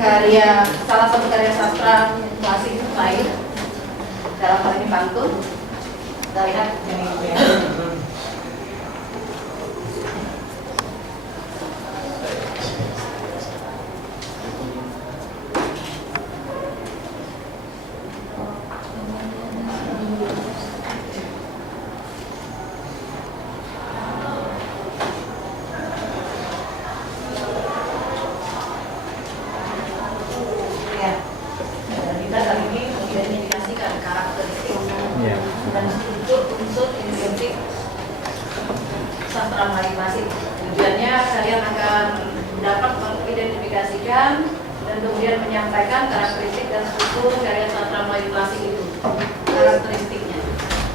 salah satu karya sastra klasik lain dalam hal ini pantun. Kita lihat ini ya. Tujuannya kalian akan dapat mengidentifikasikan dan kemudian menyampaikan karakteristik dan struktur karya sastra Melayu klasik itu, karakteristiknya,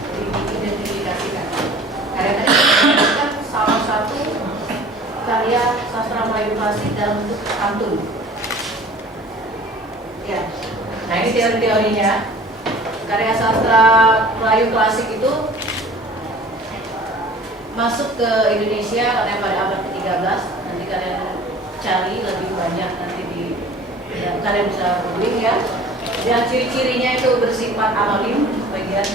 jadi diidentifikasikan. Karya tadi merupakan salah satu karya sastra Melayu klasik dalam bentuk pantun. Ya, nah ini teori-teorinya. Karya sastra Melayu klasik itu masuk ke Indonesia katanya pada abad ke-13. Nanti kalian cari lebih banyak nanti ya, kalian bisa googling ya. Dan ciri-cirinya itu bersifat anonim bagian,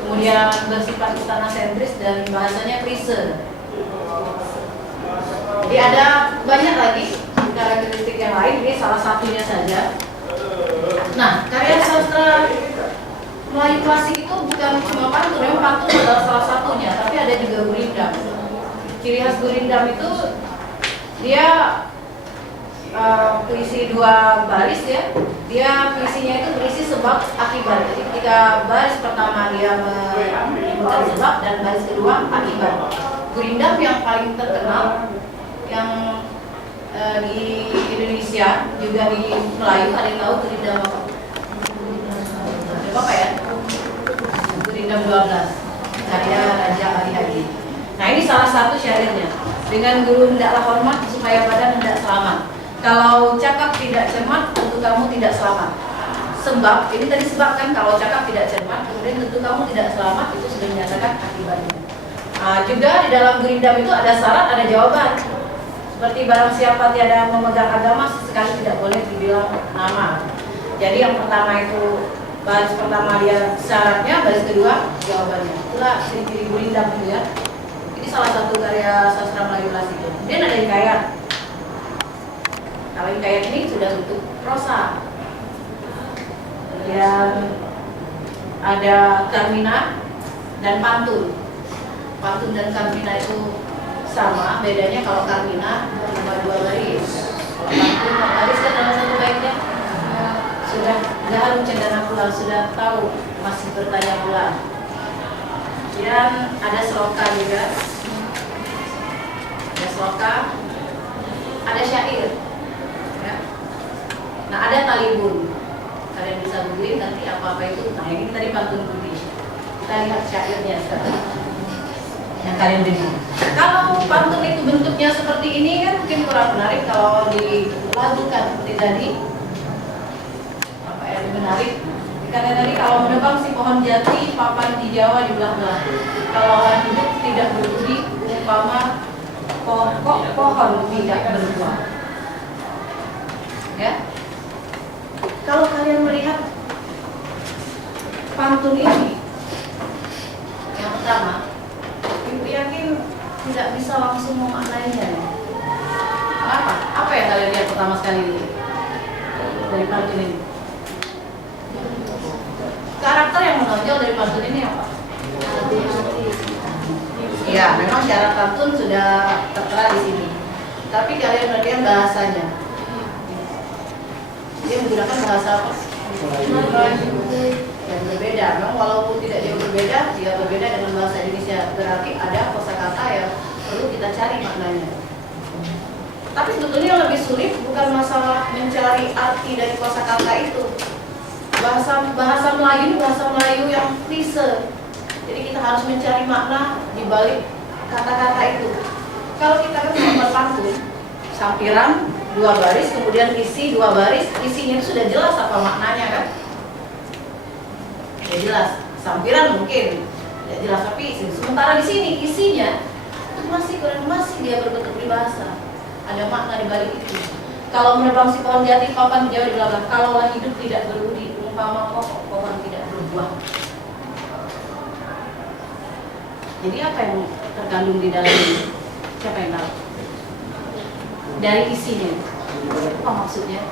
kemudian bersifat istana sentris dan bahasanya klise. Jadi ada banyak lagi karakteristik yang lain, ini salah satunya saja. Nah, karya sastra Melayu klasik itu bukan cuma pantun, memang pantun adalah salah satunya, tapi ada juga gurindam. Ciri khas gurindam itu dia puisi dua baris ya. Dia puisinya itu berisi sebab akibat. Jadi ketika baris pertama dia menyebutkan sebab dan baris kedua akibat. Gurindam yang paling terkenal yang di Indonesia juga di Melayu, ada yang tahu gurindam apa? Apa ya? Gurindam 12 karya Raja Ali Haji. Nah ini salah satu syairnya. Dengan guru hendaklah hormat supaya badan hendak selamat. Kalau cakap tidak cermat, tentu kamu tidak selamat. Sebab, ini tadi sebab kan, kalau cakap tidak cermat, kemudian tentu kamu tidak selamat, itu sudah menyatakan akibatnya. Juga di dalam gurindam itu ada syarat, ada jawaban. Seperti barang siapa tiada memegang agama, sesekali tidak boleh dibilang nama. Jadi yang pertama itu baris pertama dia syaratnya, baris kedua jawabannya. Itulah ciri-ciri gurindam itu ya. Ini salah satu karya sastra Melayu klasik itu. Kemudian ada hikayat. Kalau hikayat ini sudah bentuk prosa. Kemudian ada karmina dan pantun. Pantun dan karmina itu sama, bedanya kalau karmina cuma 2 baris. Kalau pantun 4 baris kan dalam satu baitnya. Sudah gaharu cendana pulang, sudah tahu masih bertanya pulang. Dan ada sloka juga, ada sloka, ada syair ya. Nah ada talibun, kalian bisa googling nanti apa-apa itu. Nah ini tadi pantun putih. Kita lihat syairnya sekarang yang kalian dengar. Kalau pantun itu bentuknya seperti ini kan mungkin kurang menarik. Kalau dilakukan seperti tadi menarik, karena tadi kalau menebang si pohon jati, papan di Jawa di belah-belah. Kalau orang hidup tidak berbudi, umpama pokok pohon tidak berbuah. Ya, kalau kalian melihat pantun ini, yang pertama, ibu yakin tidak bisa langsung memaknainya. Apa yang kalian lihat pertama sekali dari pantun ini? Karakter yang menonjol dari pantun ini apa? Ya, memang syarat pantun sudah tertera di sini. Tapi kalian perhatikan bahasanya. Dia menggunakan bahasa apa? Yang berbeda. Memang walaupun tidak jauh berbeda, jika berbeda dengan bahasa Indonesia, berarti ada kosakata yang perlu kita cari maknanya. Tapi sebetulnya yang lebih sulit bukan masalah mencari arti dari kosakata itu. Bahasa Melayu yang klise. Jadi kita harus mencari makna di balik kata-kata itu. Kalau kita kan membuat pantun, sampiran 2 baris, kemudian isi 2 baris, isinya itu sudah jelas apa maknanya kan? Ya jelas. Sampiran mungkin tidak jelas, tapi sementara di sini isinya itu masih dia berbentuk peribahasa. Ada makna di balik itu. Kalau menebang si pohon jati, papan jauh di belakang. Kalaulah hidup tidak berbudi, umpama pokok pohon tidak berbuah. Jadi apa yang terkandung di dalam ini? Siapa yang tahu? Dari isinya, apa maksudnya?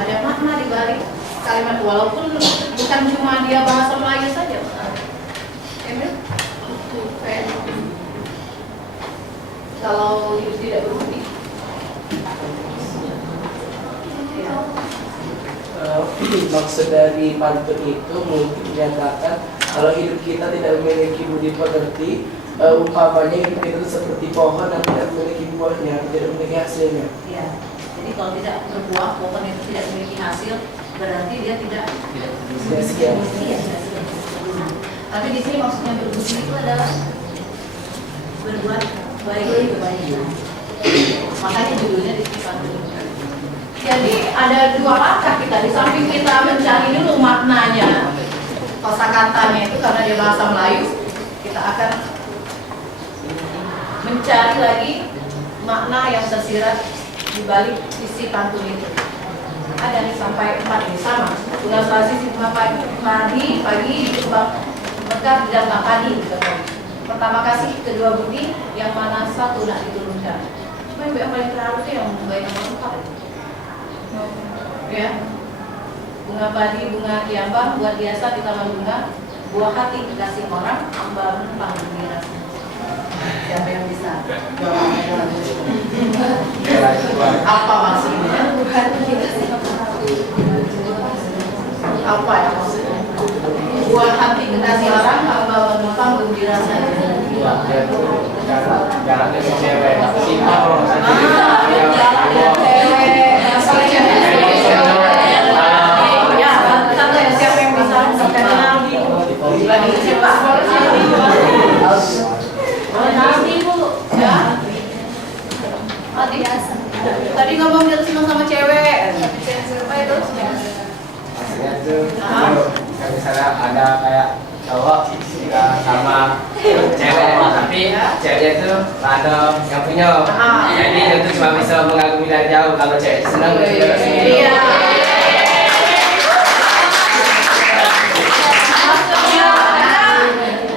Ada makna di balik kalimat, walaupun bukan cuma dia bahasa Melayu saja. Emil? Kalau hidup tidak berbudi. Maksud dari pantun itu mungkin dinyatakan kalau hidup kita tidak memiliki budi pekerti, umpamanya hidup itu seperti pohon yang tidak memiliki buahnya, tidak memiliki hasilnya. Ya, jadi kalau tidak berbuah, pohon itu tidak memiliki hasil, berarti dia tidak Sia-sia. Tapi di sini maksudnya berbudi itu adalah berbuat baik. Makanya judulnya di sini pantun. Jadi ada dua langkah kita, di samping kita mencari dulu maknanya, kosakatanya itu karena dia bahasa Melayu, kita akan mencari lagi makna yang tersirat di balik isi pantun itu. Ada nih sampai 4 ini sama. Bunga selasi sirma pagi dikembang mekar di dalam padi. Pertama kasih, kedua budi, yang mana satu nak diturunkan. Cuma yang paling terharu itu yang baik yang lengkap. Ya, bunga padi, bunga kiambang, buat biasa di taman bunga, buah hati dikasih orang, ambal menempang gembira. Siapa yang bisa jawab? Apa maksudnya? Apa ya maksudnya? Buah hati dikasih orang, ambal menempang gembira saja. Jalannya ke cewek, cinta loh. Tadi ngomong dia senang sama cewek. Siapa itu? Maksudnya tuh, kalau misalnya ada kayak cowok sama cewek, tapi ceweknya tuh random yang punya. Jadi itu cuma bisa mengagumi dari jauh. Kalau cewek senang, Iya.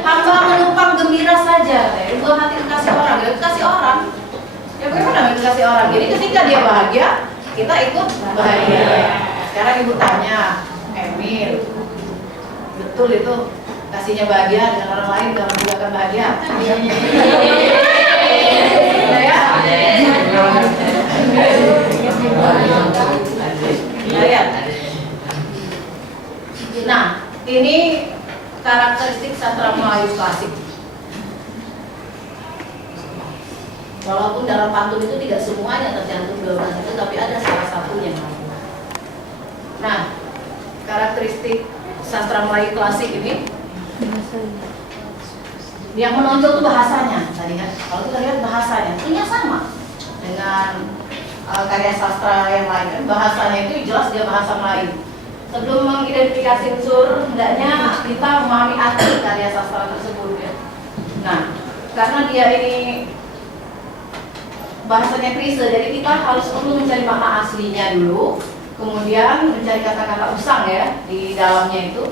Hamba menumpang gembira saja. Buah hati dikasih orang, ya dikasih orang. Ya bagaimana dikasih orang? Jadi ketika dia bahagia, kita ikut bahagia. Sekarang ibu tanya, Emil, betul itu kasihnya bahagia dengan orang lain kamu juga akan bahagia? Iya ya. Nah, ini karakteristik sastra Melayu klasik. Walaupun dalam pantun itu tidak semuanya tercantum 12 itu, tapi ada salah satunya. Nah, karakteristik sastra Melayu klasik ini yang menonjol itu bahasanya tadi kan. Kalau kita lihat bahasanya, punya sama dengan karya sastra yang lain kan. Bahasanya itu jelas dia bahasa Melayu. Sebelum mengidentifikasi unsur, hendaknya kita memahami arti karya sastra tersebut ya. Nah, karena dia ini bahasanya klise, jadi kita harus perlu mencari makna aslinya dulu, kemudian mencari kata-kata usang ya di dalamnya itu,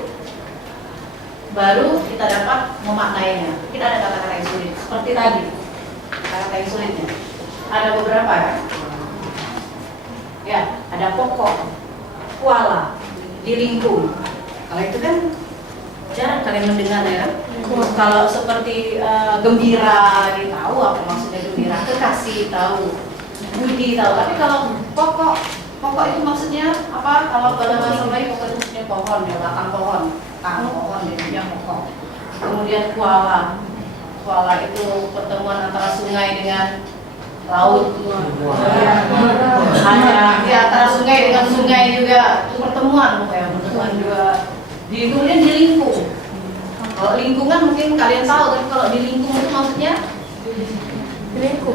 baru kita dapat memaknainya. Kita ada kata-kata yang sulit, seperti tadi kata-kata yang sulitnya ada beberapa ya, ada pokok, kuala, dilingkung. Kalau itu kan jarang kalian mendengar ya. Kalau seperti gembira, dia tahu apa maksudnya gembira, kekasih tahu, budi tahu. Tapi kalau pokok itu maksudnya apa? Kalau pada bahasa Melayu pokok itu maksudnya pohon ya, batang pohon, pohon dia pokok. Kemudian kuala itu pertemuan antara sungai dengan laut. Antara sungai dengan sungai juga itu pertemuan juga. Kemudian dilingkung. Kalau lingkungan mungkin kalian tahu, tapi kalau dilingkung itu maksudnya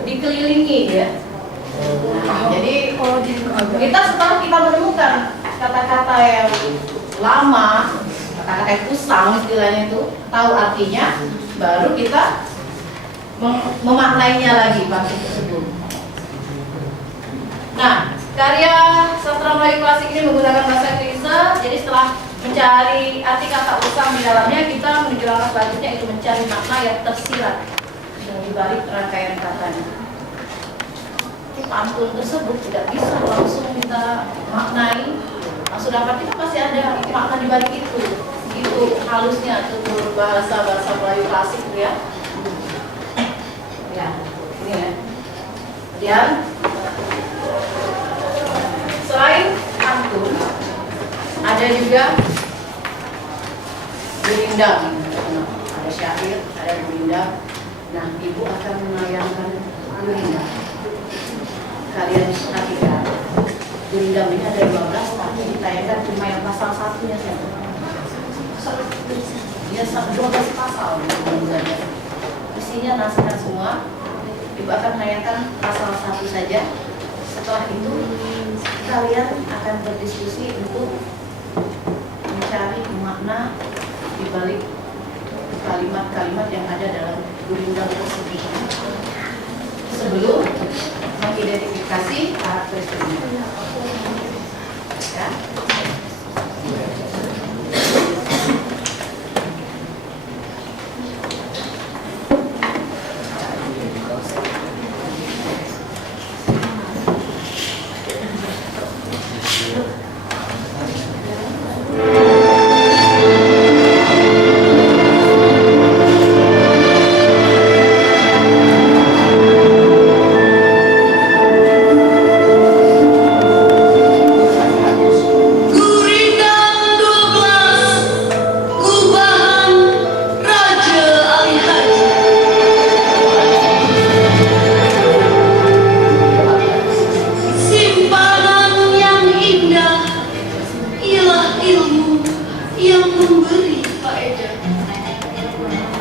dikelilingi ya. Nah, jadi kita setelah kita menemukan kata-kata yang lama, kata-kata yang usang istilahnya itu, tahu artinya, baru kita memaknainya lagi maksud tersebut. Nah, karya sastra Melayu klasik ini menggunakan bahasa Indonesia. Jadi setelah mencari arti kata usang di dalamnya, kita menuju langkah selanjutnya itu mencari makna yang tersirat di balik rangkaian katanya. Pantun tersebut tidak bisa langsung kita maknai, langsung dapat, kita pasti ada makna di balik itu. Itu halusnya tutur bahasa Melayu klasik itu ya. Ya, ini ya. Kemudian selain pantun, ada juga gurindam. Ada syair, ada gurindam. Nah, ibu akan menayangkan gurindam. Kalian perhatikan, gurindam ini ada 12, tapi ditayangkan cuma yang pasal satunya saja. Dia 12 pasal. Isinya nasihat semua. Ibu akan menayangkan pasal 1 saja. Setelah itu kalian akan berdiskusi untuk mencari makna di balik kalimat-kalimat yang ada dalam gurindam tersebut sebelum mengidentifikasi karakteristiknya. Ya.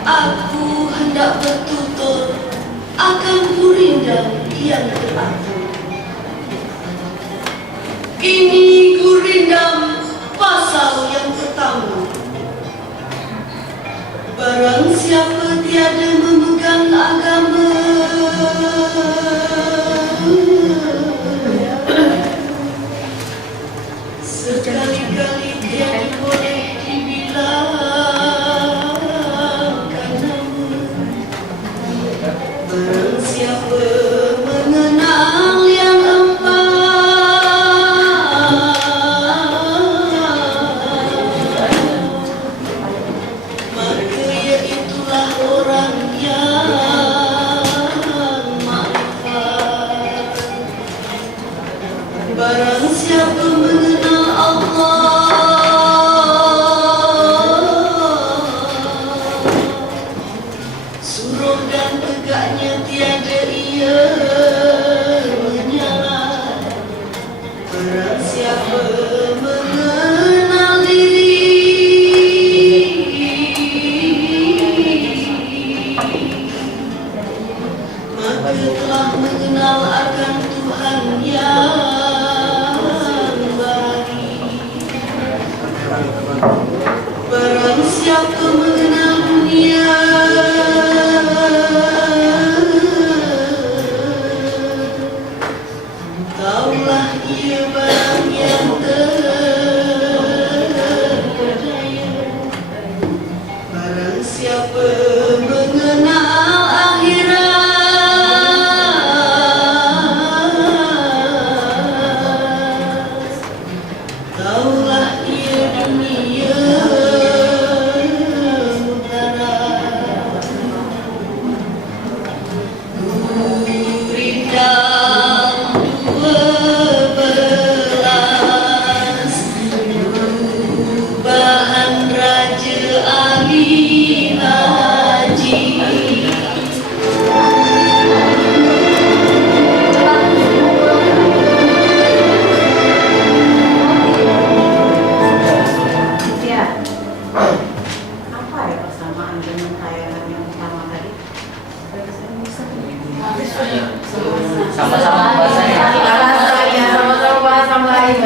Aku hendak bertutur akan gurindam yang teratur. Ini gurindam pasal yang pertama. Barang siapa tiada memegang agama, sekali-kali tiada boleh dibilangkan nama. Barang siapa mengenal yang maka iaitulah orang yang makrifat. Barang siapa mengenal Allah, suruh dan tegaknya tiada ia menyala. Barang siapa mengenal maka telah mengenal akan Tuhan yang bagi. Barang siapa mengenal dunia, taulah ia barang yang terperdaya. Barang siapa mengenal akhirat, taulah ia dunia mutara. Gurindam 12, perubahan Raja Ali Haji. Ya. Apa ya persamaan dengan tayangan yang pertama tadi? Sama-sama bahasanya. Sama-sama bahasa Melayu.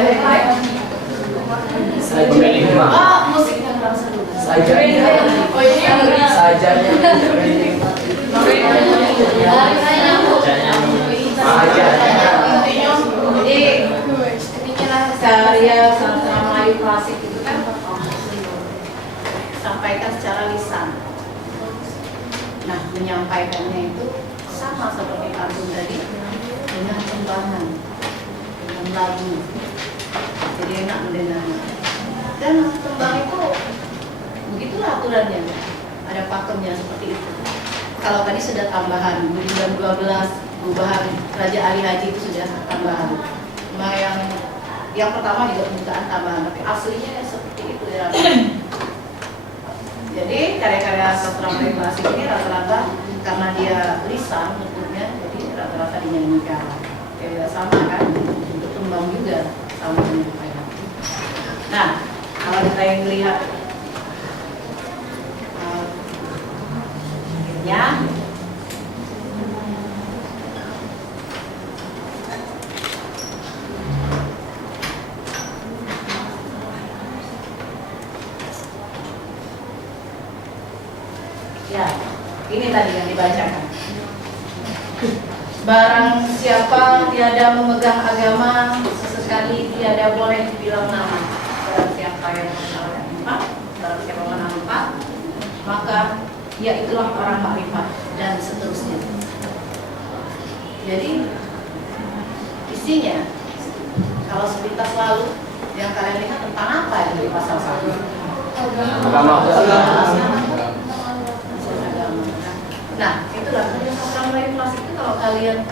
Pemilih rumah. Oh, musiknya kurang seru. Sajanya. Oh, ini yang beri. Sajanya. Jadi klasik itu kan sampaikan secara lisan. Nah, menyampaikannya itu sama seperti pantun tadi, dengan tembangan, dengan lagu, jadi enak mendengarnya. Dan tembang itu begitulah aturannya, ada pakemnya seperti itu. Kalau tadi sudah tambahan, jam 12 perubahan Raja Ali Haji itu sudah tambahan. Cuma yang pertama juga pembukaan tambahan, tapi aslinya ya seperti itu ya. Jadi karya-karya sastra Melayu klasik ini rata-rata karena dia lisan bentuknya, jadi rata-rata dinyanyikan. Ya sama kan, untuk tembang juga sama menyampaikan. Nah, kalau kita yang melihat ya. Ya, ini tadi yang dibacakan. Barang siapa tiada memegang agama, sesekali tiada boleh dibilang nama. Barang siapa yang barang siapa menampak, maka ia itulah orang makrifat dan seterusnya. Jadi isinya kalau sepintas lalu yang kalian lihat tentang apa yang di pasal 1? Agama. Nah, itulah karya sastra Melayu klasik itu kalau kalian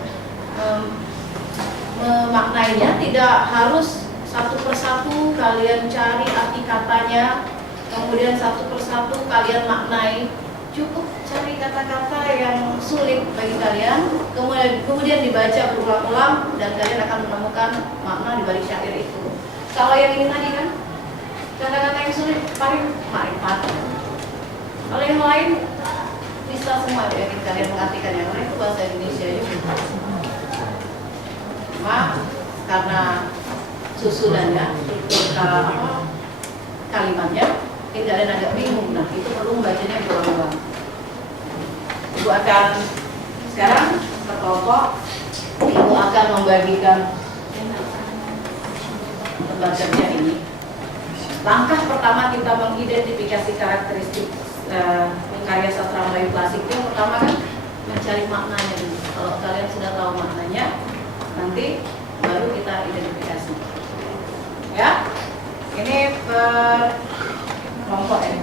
memaknainya tidak harus satu persatu kalian cari arti katanya, kemudian satu persatu kalian maknai. Cukup cari kata-kata yang sulit bagi kalian, kemudian dibaca berulang-ulang dan kalian akan menemukan makna di balik syair itu. Kalau yang ini tadi kan kata-kata yang sulit paling makrifat. Kalau yang lain bisa semua ya, kalian mengartikan yang lain itu bahasa Indonesia juga. Cuma karena susunannya, kalimatnya, kalian agak bingung. Nah, itu perlu membacanya berulang-ulang. Ibu akan sekarang berkelompok, Ibu akan membagikan lembar kerja ini. Langkah pertama kita mengidentifikasi karakteristik karya sastra Melayu klasik itu yang pertama kan mencari maknanya dulu. Kalau kalian sudah tahu maknanya, nanti baru kita identifikasi. Ya, ini per kelompok ya.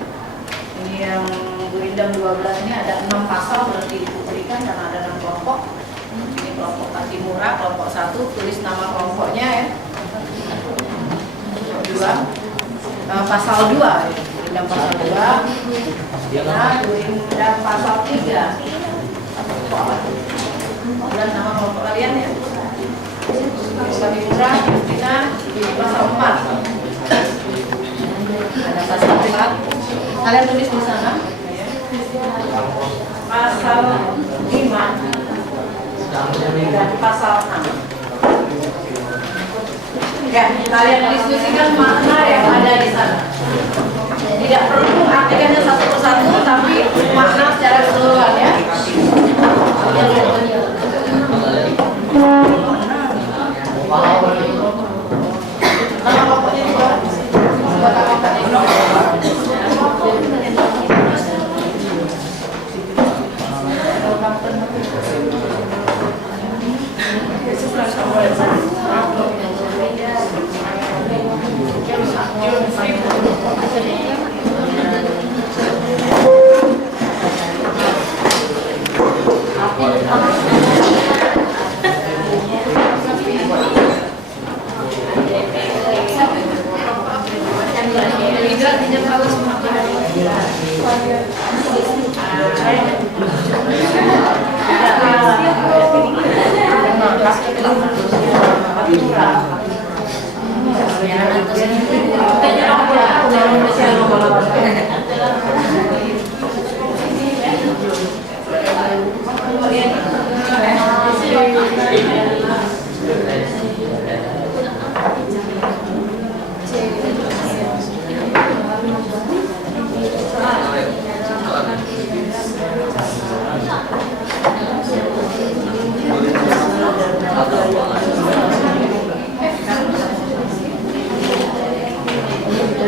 Ini yang Bu Indam 12 ini ada 6 pasal berarti diberikan karena ada 6 kelompok. Ini kelompok Patimura, kelompok 1, tulis nama kelompoknya ya. 2, pasal 2 ya. Indam pasal 2. Nah, Indam pasal 3. Dan nama kelompok kalian ya. Patimura, Kristina, pasal 4. Ada pasal 4. Kalian tulis di sana. Pasal 5 dan pasal 6. Ya, kalian diskusikan makna yang ada di sana. Tidak perlu artikannya satu persatu, tapi makna secara keseluruhan ya. Nama pokoknya juga.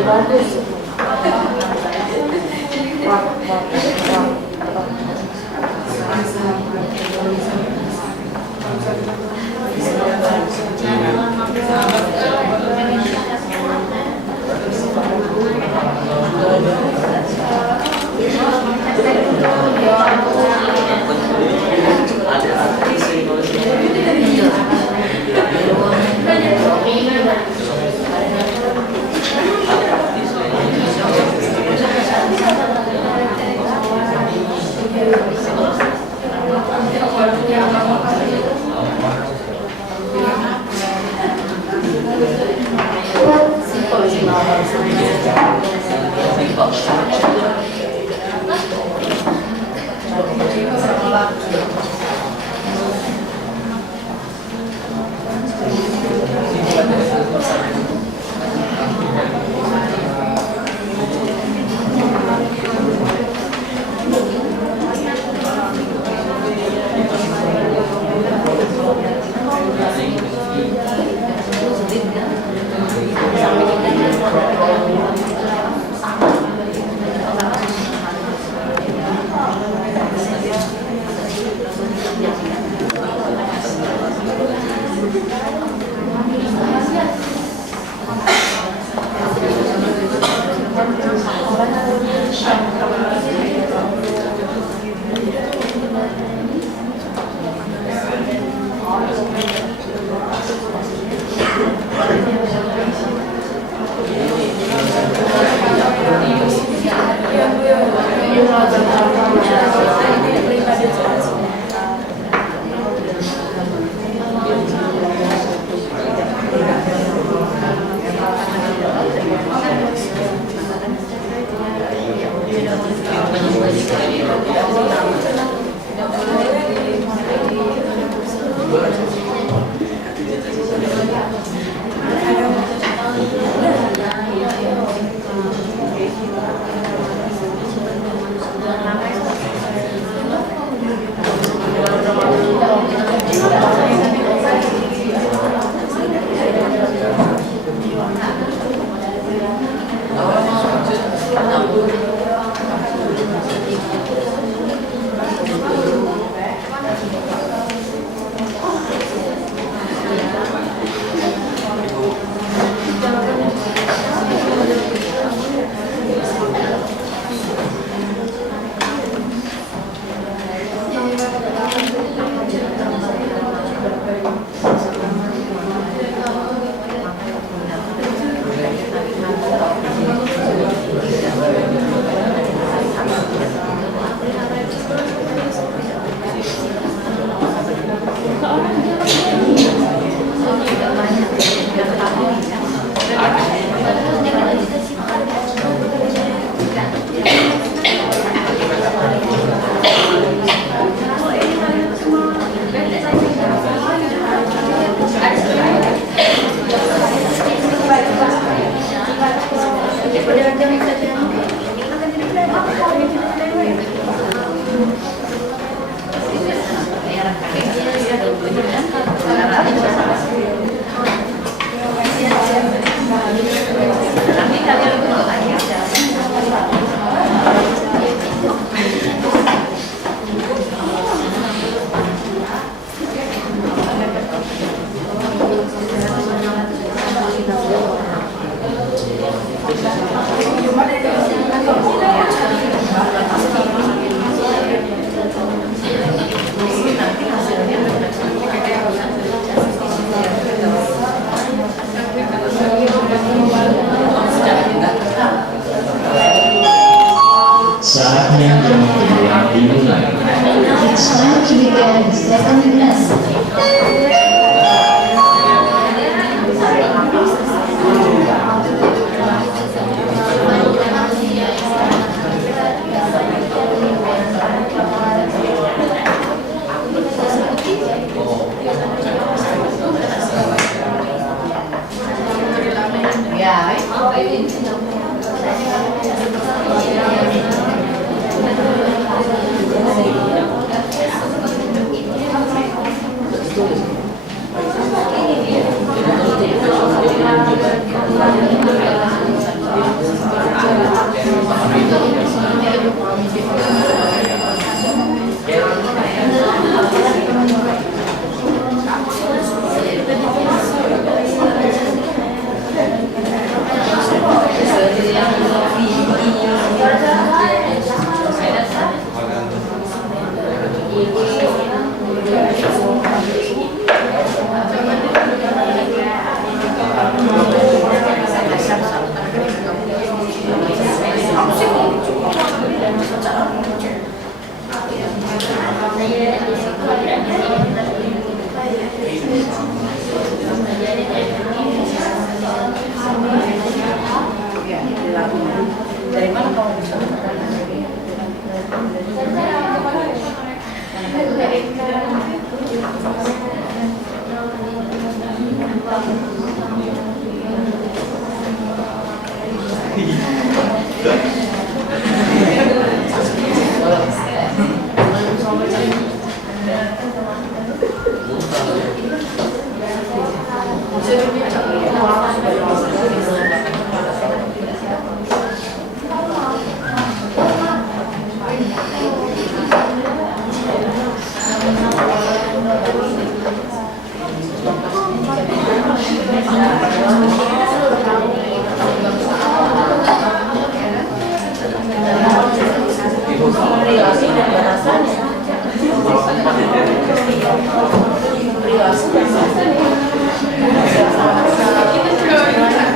Terima kasih. Kita juga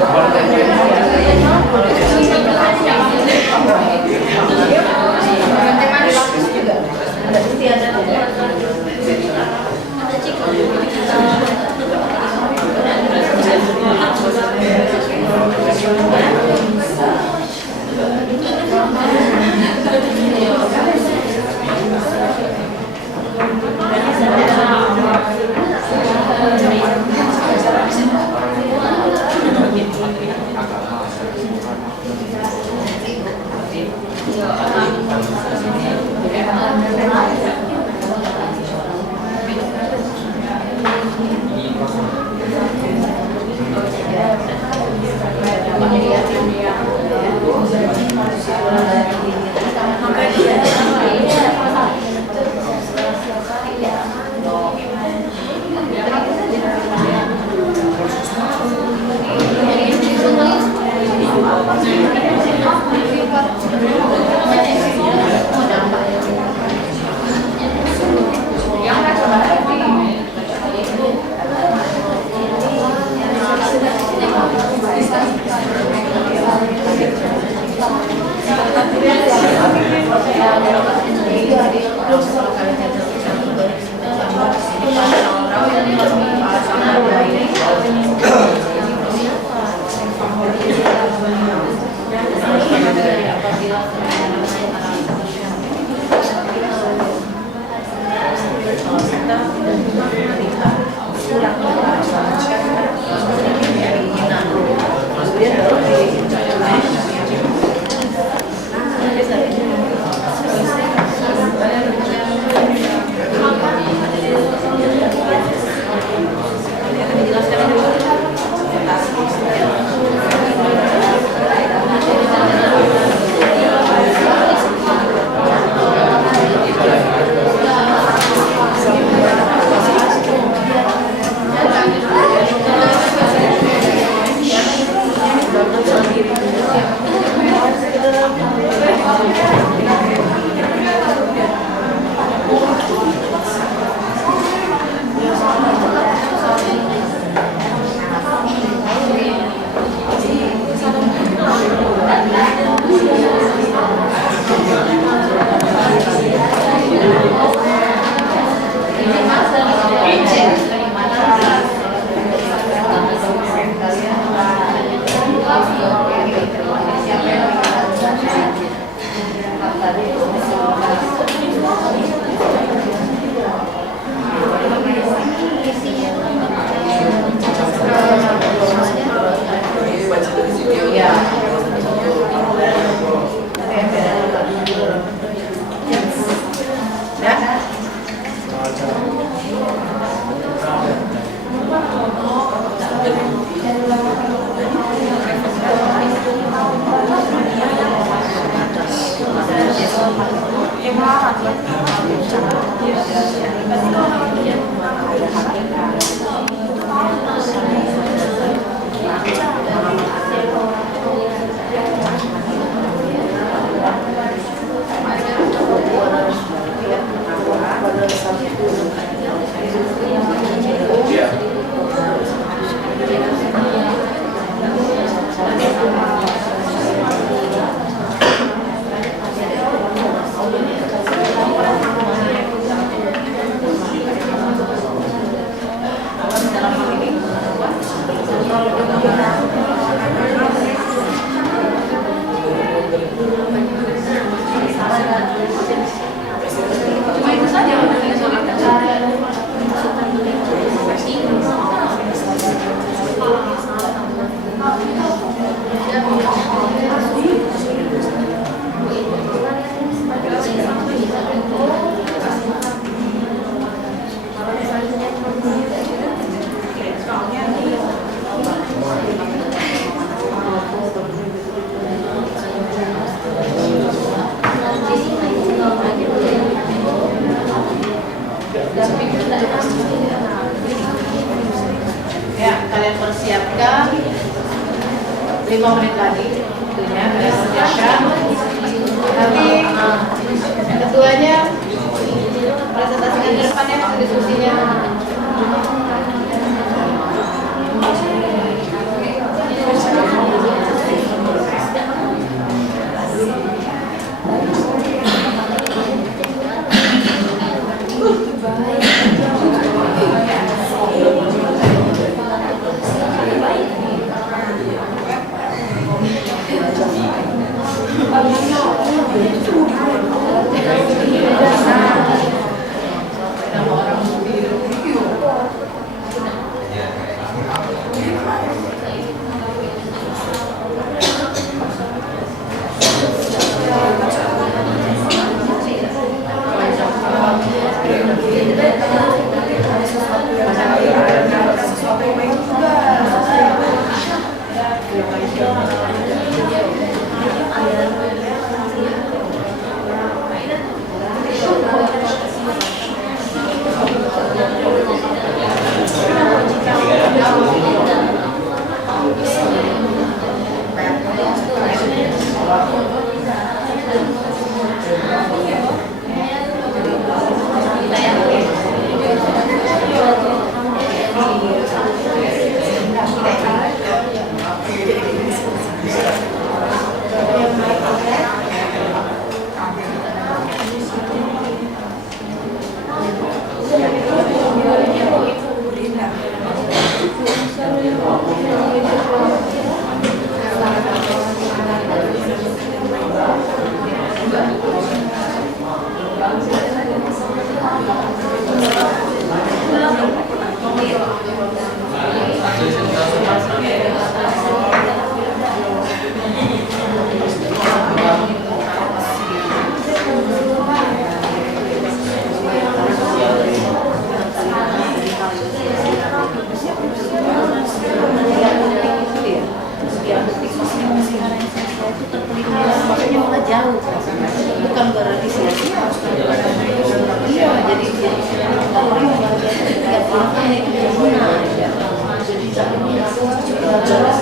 Ya, kalian persiapkan 5 menit lagi. Tentunya kalian persiapkan. Nanti ketuanya presentasikan ke depan ya, diskusinya. Bukan berarti sia-sia. Iya, jadi orang membahagiakan 30 menit itu benar. Jadi jelas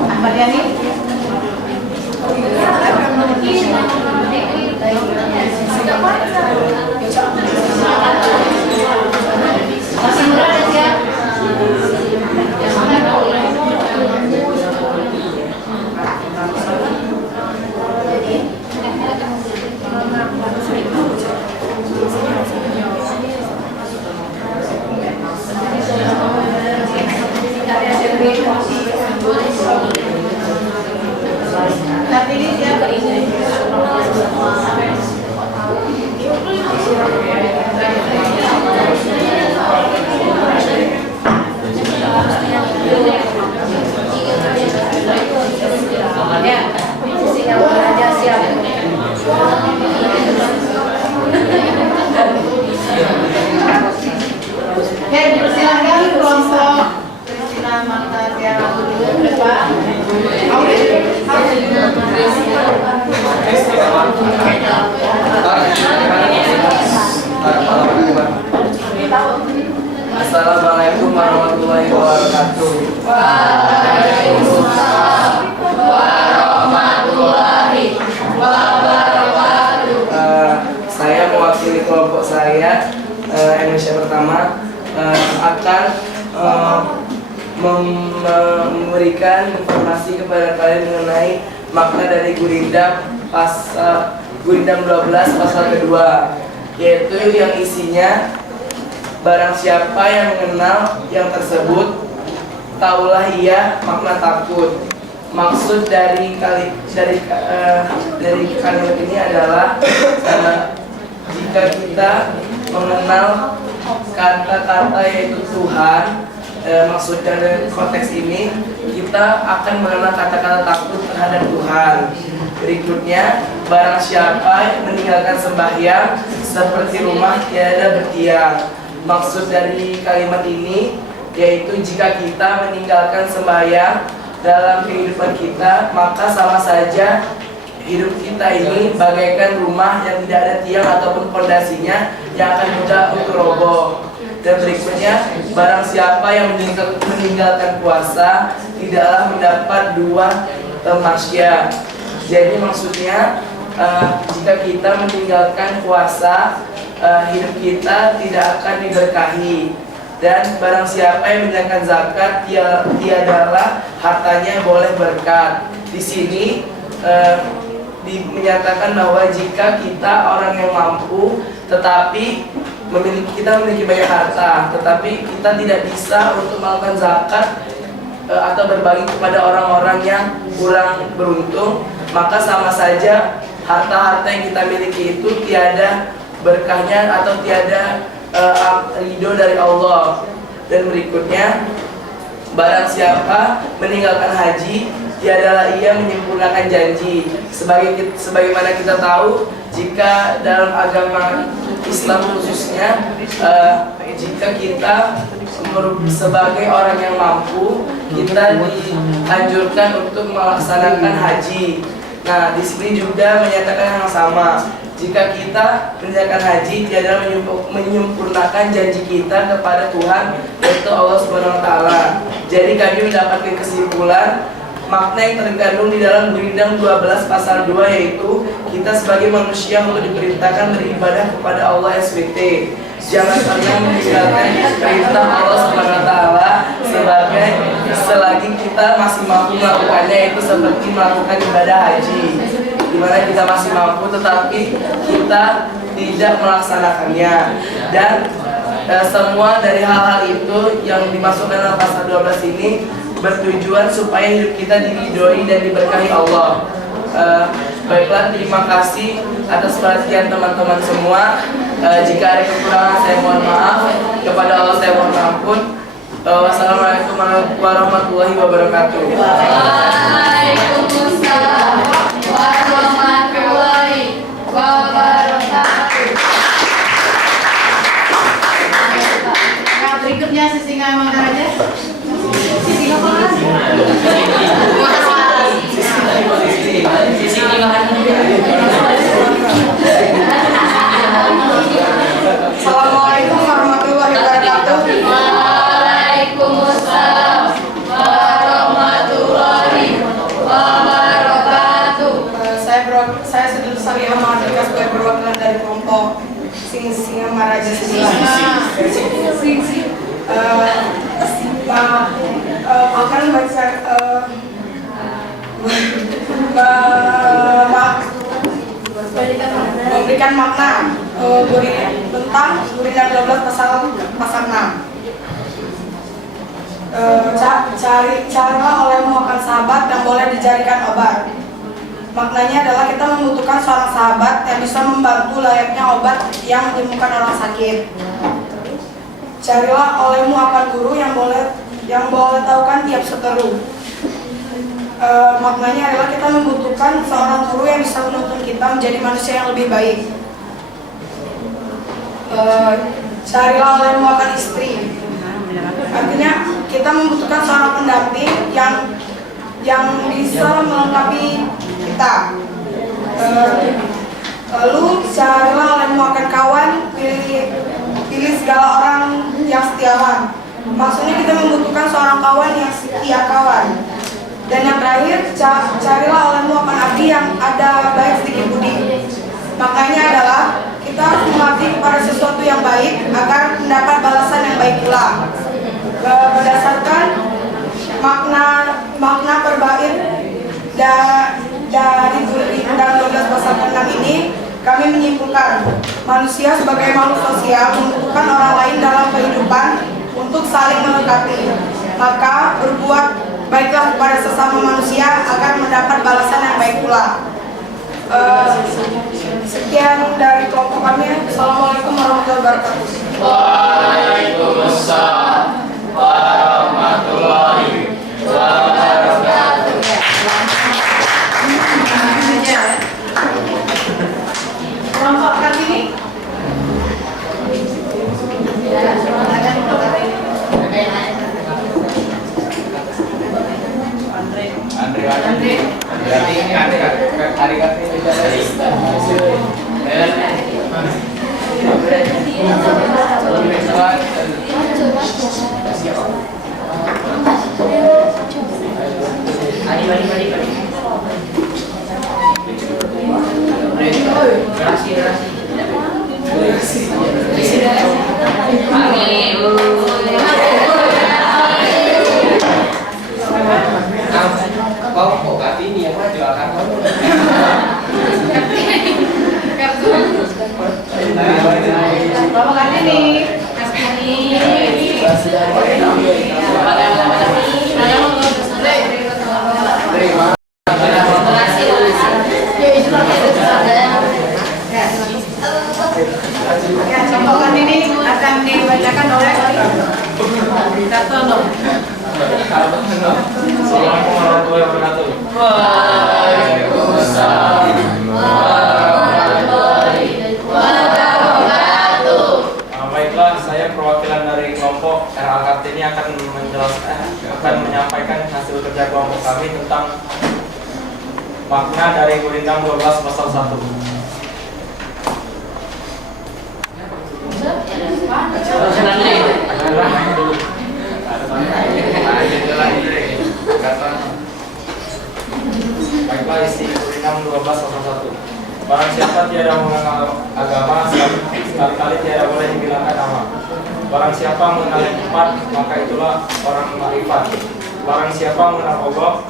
Ahmad Yani. Masih murah ada siap? Tapi ini siapa ini? Ya, siap aja siap. Ya, dipersilakan kelompok Kristina Marta Tiara dulu ke depan. Assalamualaikum warahmatullahi wabarakatuh. Waalaikumsalam warahmatullahi wabarakatuh. Saya mewakili kelompok saya Indonesia Pertama akan memberikan informasi kepada kalian mengenai makna dari Gurindam Gurindam 12 pasal kedua, yaitu yang isinya barang siapa yang mengenal yang tersebut, taulah ia makna takut. Maksud dari kalimat ini adalah jika kita mengenal kata-kata yaitu Tuhan, maksud dari konteks ini kita akan mengenal kata-kata takut terhadap Tuhan. Berikutnya, barang siapa meninggalkan sembahyang seperti rumah tiada bertiang. Maksud dari kalimat ini yaitu jika kita meninggalkan sembahyang dalam kehidupan kita, maka sama saja hidup kita ini bagaikan rumah yang tidak ada tiang ataupun pondasinya yang akan mudah untuk roboh. Dan berikutnya, barang siapa yang meninggalkan puasa tidaklah mendapat dua tamasya. Jadi maksudnya jika kita meninggalkan puasa, hidup kita tidak akan diberkahi. Dan barang siapa yang menjalankan zakat, tiadalah hartanya boleh berkat. Di sini menyatakan bahwa jika kita orang yang mampu, tetapi kita memiliki banyak harta, tetapi kita tidak bisa untuk melakukan zakat atau berbagi kepada orang-orang yang kurang beruntung, maka sama saja harta-harta yang kita miliki itu tiada berkahnya atau tiada ridho dari Allah. Dan berikutnya, barang siapa meninggalkan haji, tiadalah ia menyempurnakan janji. Sebagaimana kita tahu, jika dalam agama Islam khususnya, jika kita sebagai orang yang mampu, kita dianjurkan untuk melaksanakan haji. Nah, di sini juga menyatakan yang sama. jika kita mengerjakan haji adalah menyempurnakan janji kita kepada Tuhan, yaitu Allah Subhanahu wa taala. Jadi kami mendapatkan kesimpulan makna yang terkandung di dalam Gurindam 12 pasal 2, yaitu kita sebagai manusia untuk diperintahkan beribadah kepada Allah SWT. Jangan pernah meninggalkan perintah Allah Subhanahu wa taala selagi kita masih mampu melakukannya, yaitu seperti melakukan ibadah haji, di mana kita masih mampu tetapi kita tidak melaksanakannya. Dan semua dari hal-hal itu yang dimasukkan dalam pasal 12 ini bertujuan supaya hidup kita diridhoi dan diberkahi Allah. Baiklah, terima kasih atas perhatian teman-teman semua. Jika ada kekurangan saya mohon maaf, kepada Allah saya mohon ampun. Wassalamualaikum warahmatullahi wabarakatuh. Waalaikumsalam warahmatullahi wabarakatuh. Nah, berikutnya Sisinga Mangaraja. Sisinga Assalamualaikum warahmatullahi wabarakatuh. Waalaikumsalam warahmatullahi wabarakatuh. Saya Sedul Salia Mahardika sebagai perwakilan dari kelompok Singa Maraja akan baca memberikan makna tentang Gurindam 12 pasal 6. Carilah olehmu akan sahabat yang boleh dijadikan obat. Maknanya adalah kita membutuhkan seorang sahabat yang bisa membantu layaknya obat yang menyembuhkan orang sakit. Carilah olehmu akan guru yang boleh tahukan tiap seteru. Maknanya adalah kita membutuhkan seorang guru yang bisa menuntun kita menjadi manusia yang lebih baik. Carilah olehmu akan istri. Artinya kita membutuhkan seorang pendamping yang bisa melengkapi kita. Lalu carilah olehmu akan kawan, pilih segala orang yang setiawan. Maksudnya kita membutuhkan seorang kawan yang setia kawan. Dan yang terakhir, carilah olehmu akan abdi yang ada baik sedikit budi. Maknanya adalah kita harus mengabdi kepada sesuatu yang baik agar mendapat balasan yang baik pula. Berdasarkan makna perbait dari Gurindam 12 pasal 6 ini, kami menyimpulkan manusia sebagai makhluk sosial membutuhkan orang lain dalam kehidupan untuk saling melengkapi. Maka berbuat baiklah kepada sesama manusia agar mendapat balasan yang baik pula. Sekian dari kelompok kami. Assalamualaikum warahmatullahi wabarakatuh. Waalaikumsalam warahmatullahi wabarakatuh. Kelompok Kartini. Ya, silakan kelompok Kartini. Kok Kartini yang jual karton? Kelompok Kartini. Kelompok Kartini akan dibacakan oleh Kartono. Assalamualaikum warahmatullahi wabarakatuh. Waalaikumsalam warahmatullahi wabarakatuh. Baiklah, saya perwakilan dari kelompok RA Kartini akan menyampaikan hasil kerja kelompok kami tentang makna dari Gurindam 12 pasal 1. Baiklah, isi Urinam 1201. Barang siapa tiada mengenal agama, sekali-kali tiada boleh dibilangkan nama. Barang siapa mengenal yang tepat, maka itulah orang makrifat. Barang siapa mengenal Allah,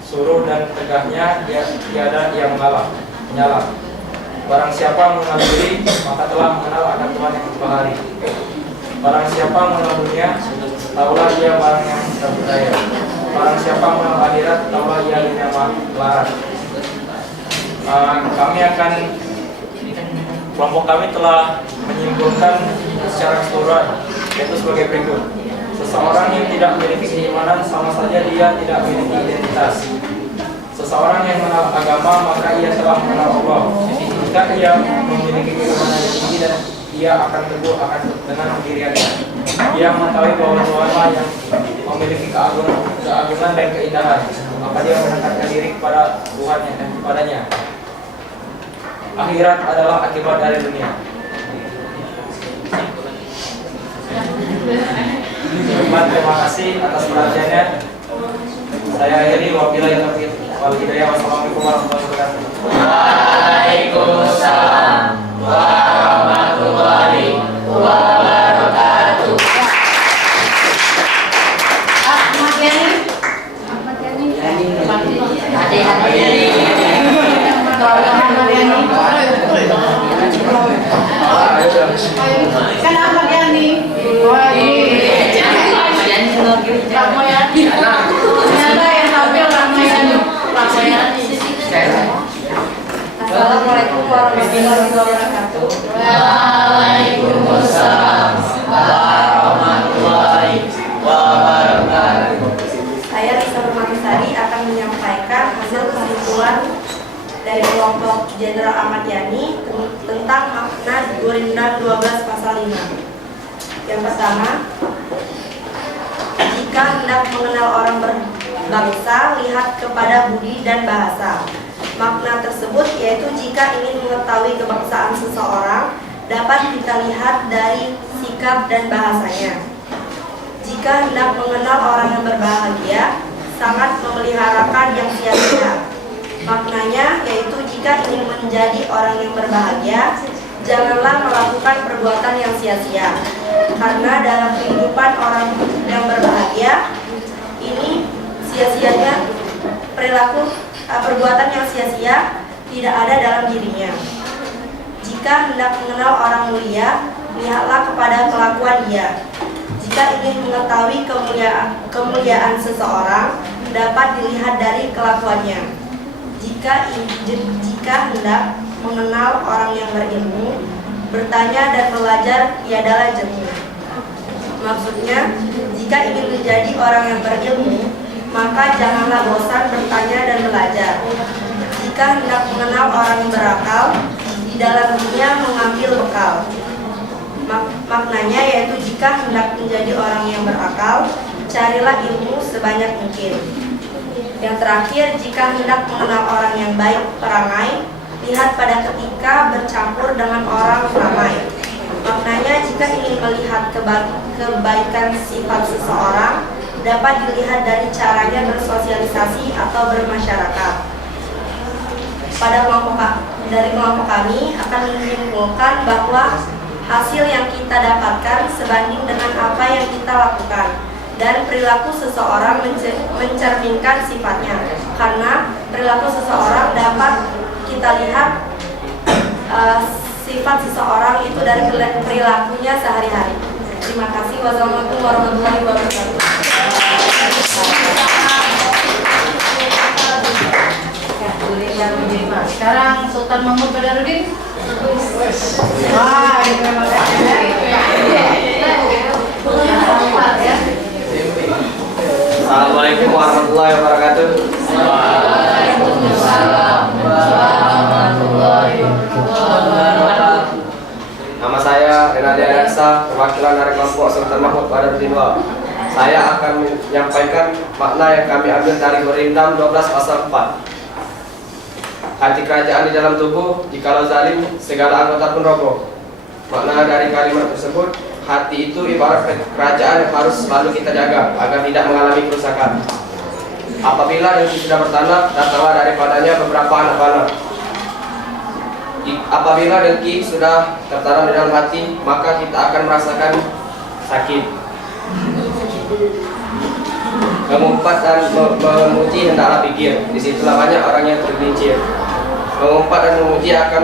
suruh dan tegaknya, tiada yang menyala. Barang siapa mengenal diri, maka telah mengenal akan Tuhan yang Bahari. Barang siapa mengenal dunia, taulah dia barang yang tidak berdaya. Barang siapa mengenal akhirat, taulah ia dunia melarat. Kelompok kami telah menyimpulkan secara keseluruhan, yaitu sebagai berikut. Seseorang yang tidak memiliki keimanan sama saja dia tidak memiliki identitas. Seseorang yang mengenal agama, maka ia telah mengenal Allah. Jika ia memiliki keimanan yang tinggi dan ia akan teguh dengan pendiriannya. Dia mengetahui bahwa Tuhanlah yang memiliki keagungan dan keindahan, maka dia mendekatkan diri kepada Tuhan dan kepadanya. Akhirat adalah akibat dari dunia. Terima kasih atas perhatiannya. Saya akhiri, wabillahi taufiq wal hidayah. Wassalamualaikum warahmatullahi wabarakatuh. Waalaikumsalam warahmatullahi wabarakatuh. Ahmad Yani. Kan Ahmad Yani. Ternyata yang tampil Ramayani. Assalamualaikum warahmatullahi wabarakatuh. Waalaikumsalam warahmatullahi wabarakatuh. Saya Risa Permatasari akan menyampaikan hasil kesimpulan dari kelompok Jenderal Ahmad Yani tentang makna Urinam 12 pasal 5. Yang pertama, jika hendak mengenal orang berbangsa, lihat kepada budi dan bahasa. Makna tersebut yaitu jika ingin mengetahui kebangsaan seseorang, dapat kita lihat dari sikap dan bahasanya. Jika hendak mengenal orang yang berbahagia, sangat memeliharakan yang sia-sia. Maknanya yaitu jika ingin menjadi orang yang berbahagia, janganlah melakukan perbuatan yang sia-sia. Karena dalam kehidupan orang yang berbahagia, ini sia-sianya perbuatan yang sia-sia tidak ada dalam dirinya. Jika hendak mengenal orang mulia, lihatlah kepada kelakuan dia. Jika ingin mengetahui kemuliaan seseorang, dapat dilihat dari kelakuannya. Jika hendak mengenal orang yang berilmu, bertanya dan belajar tiadalah jemu. Maksudnya, jika ingin menjadi orang yang berilmu, maka janganlah bosan bertanya dan belajar. Jika hendak mengenal orang yang berakal, di dalam dunia mengambil bekal. Maknanya yaitu jika hendak menjadi orang yang berakal, carilah ilmu sebanyak mungkin. Yang terakhir, jika hendak mengenal orang yang baik perangai, lihat pada ketika bercampur dengan orang ramai. Maknanya jika ingin melihat kebaikan sifat seseorang, dapat dilihat dari caranya bersosialisasi atau bermasyarakat. Dari kelompok kami akan menyimpulkan bahwa hasil yang kita dapatkan sebanding dengan apa yang kita lakukan, dan perilaku seseorang mencerminkan sifatnya. Karena perilaku seseorang dapat kita lihat sifat seseorang itu dari perilakunya sehari-hari. Terima kasih. Wassalamualaikum warahmatullahi wabarakatuh. Sekarang Sultan Mahmud Badarudin. Wah, ini memang Assalamualaikum warahmatullahi wabarakatuh. Waalaikumsalam warahmatullahi wabarakatuh. Nama saya Renaldi Ayansa, perwakilan dari kelompok Sultan Mahmud Badarudin. Saya akan menyampaikan makna yang kami ambil dari Urinam 12 pasal 4. Hati kerajaan di dalam tubuh, jikalau zalim, segala anggota pun roboh. Makna dari kalimat tersebut, hati itu ibarat kerajaan yang harus selalu kita jaga agar tidak mengalami kerusakan. Apabila yang sudah bertanam, datanglah daripadanya beberapa anak panah. Apabila dengki sudah tertanam di dalam hati, maka kita akan merasakan sakit. Mengumpat dan memuji hendaklah pikir. Disitulah banyak orang yang tergelincir. Mengumpat dan memuji akan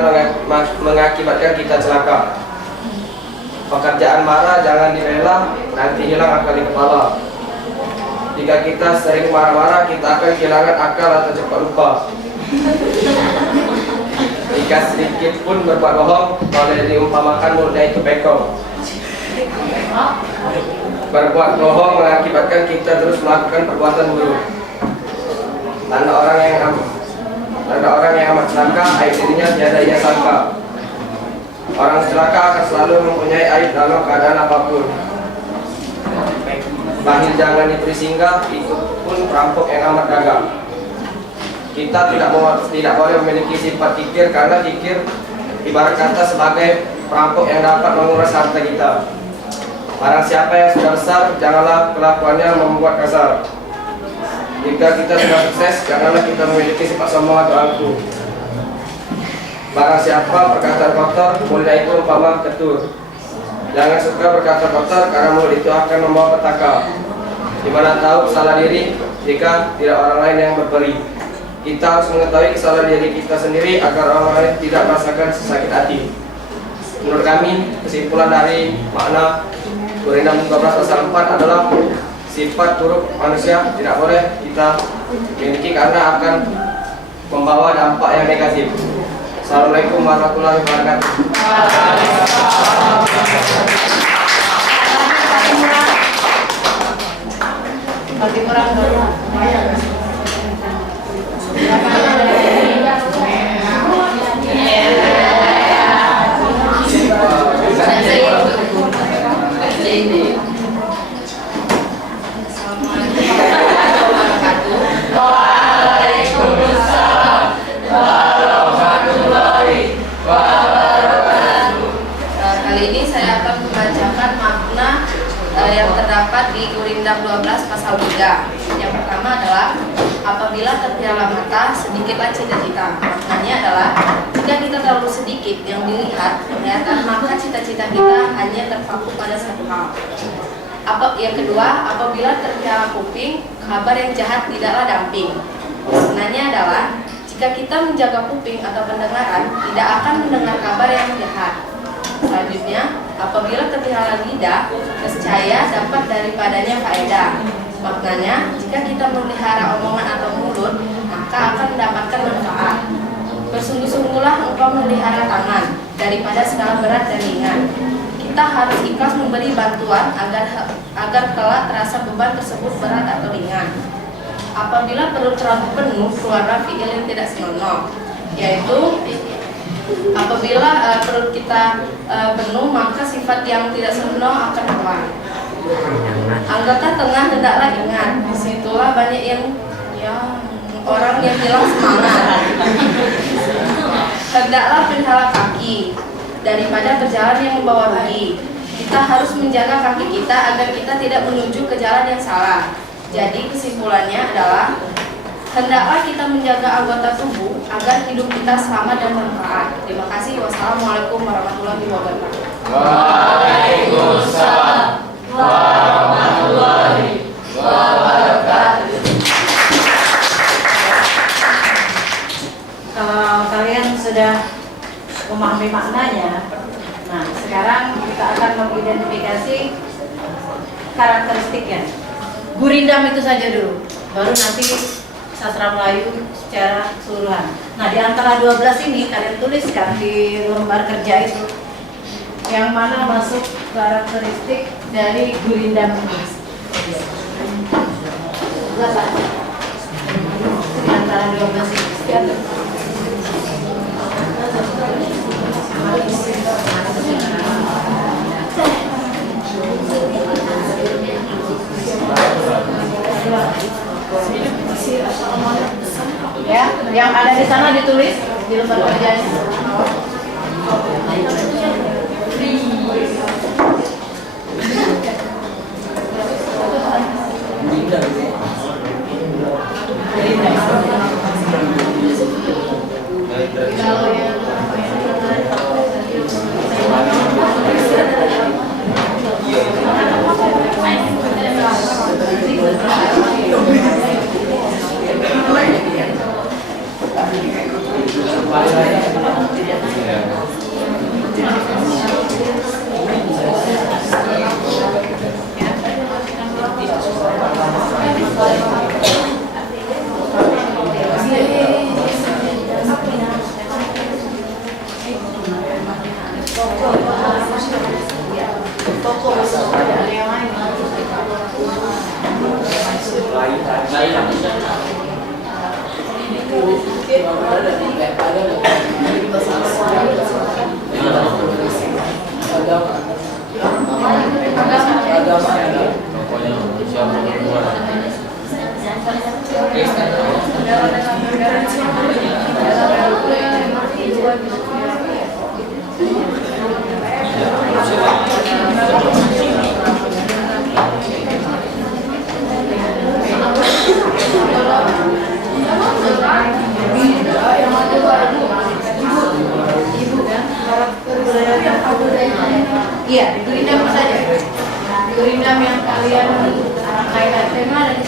mengakibatkan kita celaka. Pekerjaan marah jangan direla, nanti hilang akal di kepala. Jika kita sering marah-marah, kita akan kehilangan akal atau cepat lupa. Jika sedikit pun berbuat bohong, boleh diumpamakan mulutnya itu bekong. Berbuat bohong mengakibatkan kita terus melakukan perbuatan buruk. Tanda orang yang amat celaka, aib dirinya tiada ia sangka. Orang celaka akan selalu mempunyai aib dalam keadaan apapun. Bahil jangan diberi singgah, itu pun perampok yang amat gagal. Kita tidak boleh memiliki sifat kikir, karena kikir ibarat kata sebagai perampok yang dapat menguras harta kita. Barang siapa yang sudah besar, janganlah kelakuannya membuat kasar. Jika kita sudah sukses, janganlah kita memiliki sifat sombong atau angkuh. Barang siapa perkataan kotor, mulutnya itu umpama ketur. Jangan suka berkata kotor, karena mulut itu akan membawa petaka. Dimana tahu salah diri jika tidak orang lain yang berperi. Kita harus mengetahui kesalahan diri kita sendiri agar orang lain tidak merasakan sakit hati. Menurut kami, kesimpulan dari makna Gurindam 12 pasal 4 adalah sifat buruk manusia tidak boleh kita miliki karena akan membawa dampak yang negatif. Assalamualaikum warahmatullahi wabarakatuh. Bagi orang Kali ini saya akan membacakan makna yang terdapat di Gurindam 12 pasal 3. Yang pertama adalah apabila terpiala mata, sedikitlah cita-cita. Maknanya adalah jika kita terlalu sedikit yang dilihat, kelihatan, maka cita-cita kita hanya terpaku pada satu hal. Yang kedua, apabila terpiala kuping, kabar yang jahat tidaklah damping. Maknanya adalah jika kita menjaga kuping atau pendengaran, tidak akan mendengar kabar yang jahat. Selanjutnya, apabila terpelihara lidah, nescaya dapat daripadanya faedah. Maknanya, jika kita memelihara omongan atau mulut, maka akan mendapatkan manfaat. Bersungguh-sungguhlah engkau memelihara tangan daripada segala berat dan ringan. Kita harus ikhlas memberi bantuan agar kelak terasa beban tersebut berat atau ringan. Apabila perut terlalu penuh, keluarlah fiil yang tidak senonoh, yaitu apabila perut kita penuh, maka sifat yang tidak senonoh akan keluar. Anggota tengah hendaklah ingat, disitulah banyak yang orang yang hilang semangat. Hendaklah pelihara kaki daripada berjalan yang membawa rugi. Kita harus menjaga kaki kita agar kita tidak menuju ke jalan yang salah. Jadi kesimpulannya adalah hendaklah kita menjaga anggota tubuh agar hidup kita selamat dan bermanfaat. Terima kasih. Wassalamualaikum warahmatullahi wabarakatuh. Waalaikumsalam warahmatullahi wabarakatuh. Kalau kalian sudah memahami maknanya, nah sekarang kita akan mengidentifikasi karakteristiknya. Gurindam itu saja dulu, baru nanti sastra Melayu secara keseluruhan. Nah, di antara 12 ini kalian tuliskan di lembar kerja itu yang mana masuk karakteristik dari Gurindam itu. Di antara 12 ini. Ya, yang ada di sana ditulis di lembar kerjanya. Iya, gurindam saja. Gurindam yang kalian kaitkan tema dan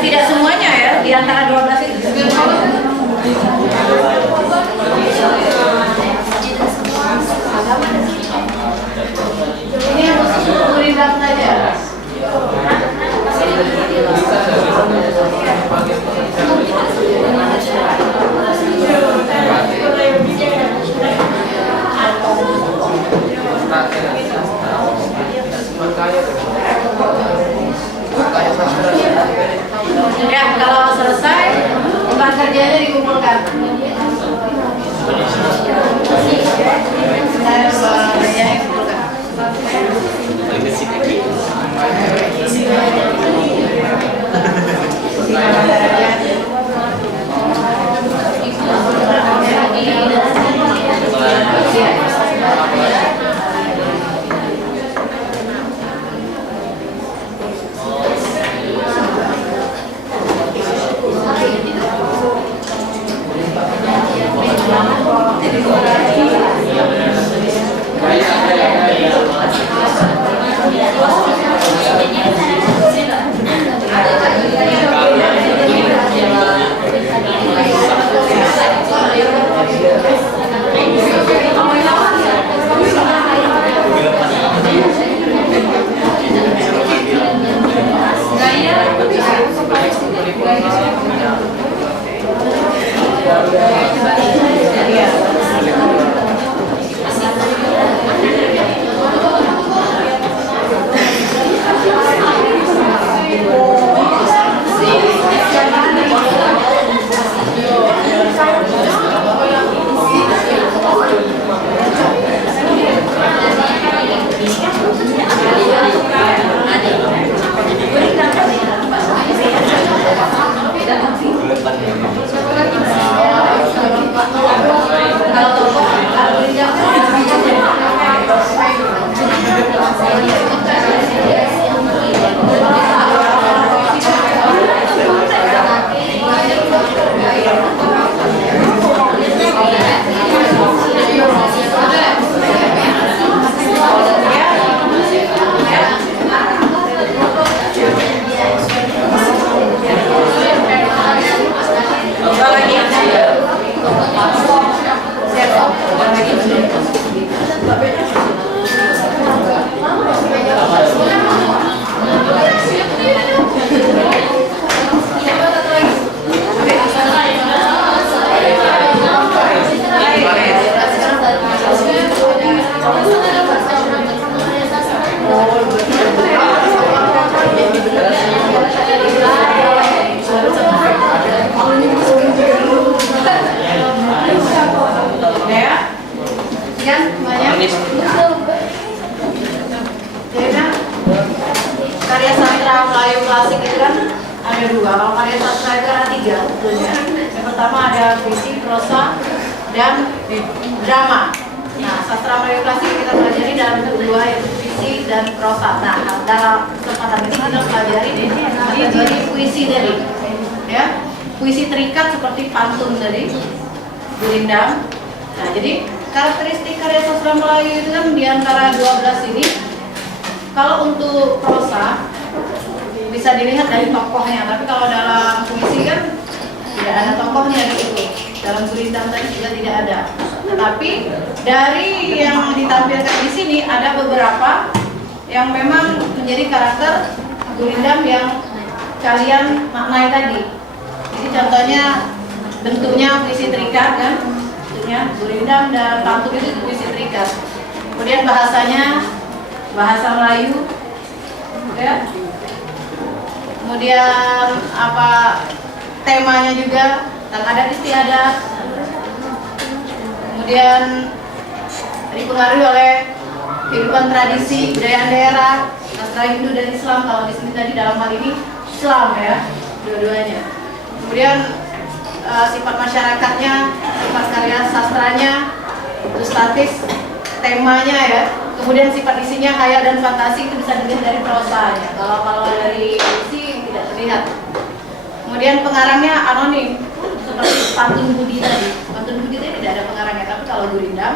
tidak semuanya ya, di antara 12 itu. Ini yang khusus gurindam saja. Ya, kalau selesai, bahan kerjanya dikumpulkan. Bulan kan ada dua. Kalau karya sastra itu ada tiga sebetulnya. Yang pertama ada puisi, prosa, dan drama. Nah, sastra Melayu klasik kita pelajari dalam bentuk dua, yaitu puisi dan prosa. Nah, dalam kesempatan ini kita pelajari di puisi tadi, ya, puisi terikat seperti pantun tadi, gurindam. Nah, jadi karakteristik karya sastra Melayu itu kan di antara 12 ini. Kalau untuk prosa bisa dilihat dari tokohnya, tapi kalau dalam puisi kan tidak ada tokohnya gitu. Dalam gurindam tadi juga tidak ada. Tetapi dari yang ditampilkan di sini ada beberapa yang memang menjadi karakter gurindam yang kalian maknai tadi. Jadi contohnya bentuknya puisi terikat kan, bentuknya gurindam dan pantun itu puisi terikat. Kemudian bahasanya bahasa Melayu, ya. Kemudian apa temanya juga tentang adat istiadat. Kemudian dipengaruhi oleh kehidupan tradisi budaya daerah antara Hindu dan Islam. Kalau di sini tadi dalam hal ini Islam ya, dua-duanya. Kemudian sifat masyarakatnya, sifat karya sastranya, itu statis, temanya ya. Kemudian sifat isinya khayal dan fantasi itu bisa dilihat dari prosanya. Kalau dari isi tidak terlihat. Kemudian pengarangnya anonim, seperti Pantun Budi tadi. Pantun Budi tadi tidak ada pengarangnya, tapi kalau gurindam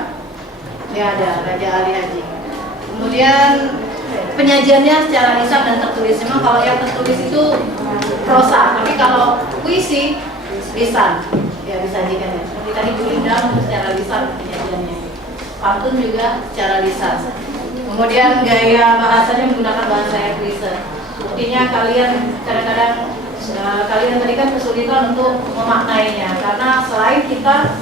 dia ada, Raja Ali Haji. Kemudian penyajiannya secara lisan dan tertulis. Memang kalau yang tertulis itu prosa, tapi kalau puisi lisan ya disajikannya. Seperti tadi gurindam secara lisan penyajiannya. Pantun juga secara lisan. Kemudian gaya bahasanya menggunakan bahasa yang klise. Buktinya kalian kadang-kadang kalian tadi kan kesulitan untuk memaknainya, karena selain kita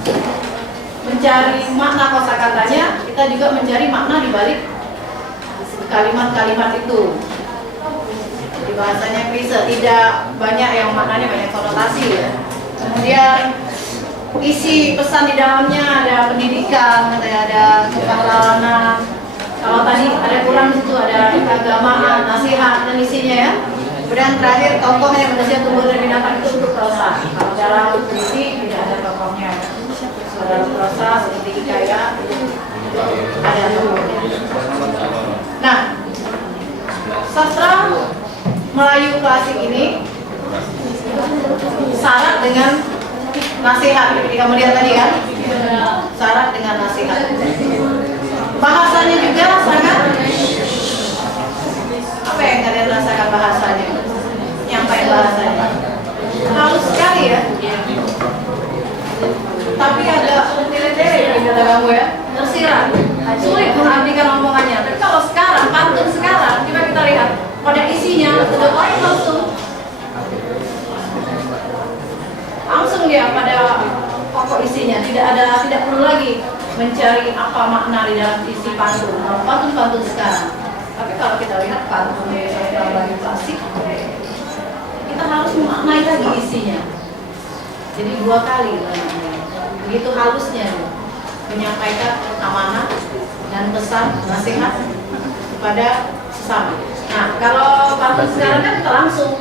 mencari makna kosakatanya, kita juga mencari makna di balik kalimat-kalimat itu. Jadi bahasanya klise, tidak banyak yang maknanya banyak konotasi ya. Kemudian isi pesan di dalamnya ada pendidikan, ada kepahlawanan. Kalau tadi ada kurang di situ ada keagamaan, nasihat dan isinya ya. Kemudian terakhir tokohnya manusia tumbuh dan binatang itu untuk prosa. Kalau dalam puisi tidak ada tokohnya. Kalau dalam prosa seperti hikayat ada tokohnya. Nah, sastra Melayu klasik ini syarat dengan nasihat, seperti kamu lihat tadi kan, syarat dengan nasihat. Bahasanya juga sangat, apa yang kalian rasakan bahasanya? Nyampaikan bahasanya halus sekali ya, tapi agak tele-tele kata kamu ya, tersirat, sulit mengartikan omongannya. Tapi kalau sekarang, pantun sekarang, coba kita lihat pada isinya, sudah poin langsung dia pada pokok isinya, tidak perlu lagi mencari apa makna di dalam isi pantun. Kalau pantun sekarang, tapi kalau kita lihat pantun Melayu klasik, kita harus memaknai lagi isinya. Jadi dua kali, begitu halusnya menyampaikan amanah dan pesan nasihat kepada sesama. Nah, kalau pantun sekarang kan kita langsung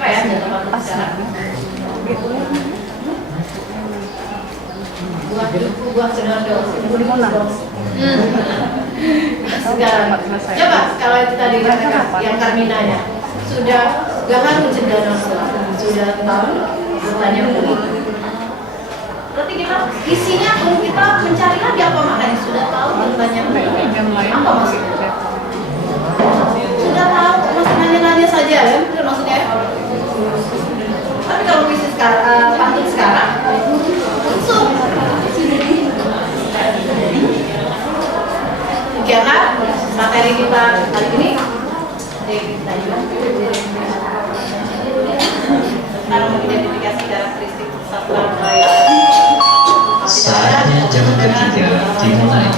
apa ya, pantun sekarang buah sedondo, sekarang. Coba kalau itu tadi yang Karminanya sudah gaharu cendana sudah tahu bertanya begitu. Berarti kita isinya pun kita mencari lagi apa maknanya, sudah tahu bertanya apa maksudnya. Sudah tahu masih nanya-nanya saja ya, itu maksudnya. Tapi kalau puisi sekarang, pantun sekarang langsung. Demikianlah materi kita kali ini. Tentang mengidentifikasi karakteristik sastra Melayu. Saatnya jam ketiga dimulai.